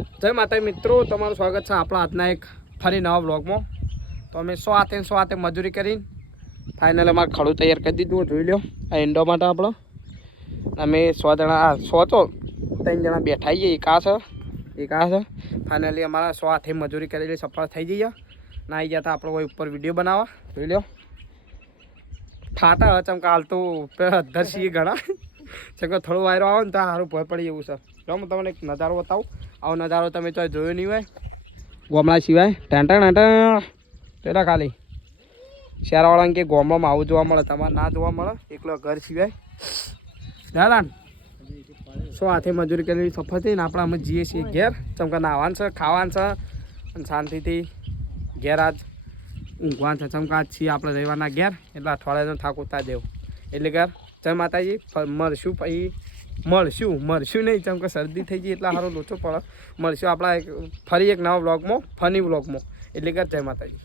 જય માતા મિત્રો, તમારું સ્વાગત છે આપણા આજના એક ફરી નવા બ્લોગમાં. તો અમે સો હાથે મજૂરી કરીને ફાઇનલ અમારે ખડું તૈયાર કરી દીધું. જોઈ લો આ ઈંડો માટે આપણો અમે 100 જણા 100 તો 3 જણા બેઠા છીએ. એક આ છે ફાઇનલી અમારા 100 હાથે મજૂરી કરેલી સફળ થઈ જઈએ. ના આવી ગયા હતા આપણે કોઈ ઉપર વિડીયો બનાવવા. જોઈ લો ફાટા ચમકા હાલ તો દર્શી ઘણા ચમકો થોડું વાયરો આવે ને તો સારું ભય પડી એવું છે. જો હું તમને એક નજારો બતાવું. આવો નજારો તમે તો જોયો નહીં હોય ગોમડા સિવાય. ટેટા ખાલી શહેરવાળાને કે ગોમડામાં આવું જોવા મળે, તમારે ના જોવા મળે એકલો ઘર સિવાય. દાદા 100 હાથે મજૂરી કરેલી સફળ થઈને આપણે અમે જઈએ છીએ ઘેર. ચમકા નાવાનું છે, ખાવાનું છે અને શાંતિથી ઘેર આજ ઊંઘવાનું છે. ચમકા છીએ આપણે રહેવાના ઘેર એટલે અઠવાડિયાનો થાક ઉતાર દેવું. એટલે ઘર જય માતાજી. મળશું પછી મળશું નહીં ચમકે શરદી થઈ ગઈ એટલે સારો લોચો પડે. મળશું આપણા ફરી એક નવા બ્લોગમાં, ફની બ્લોગમાં. એટલે કે જય માતાજી.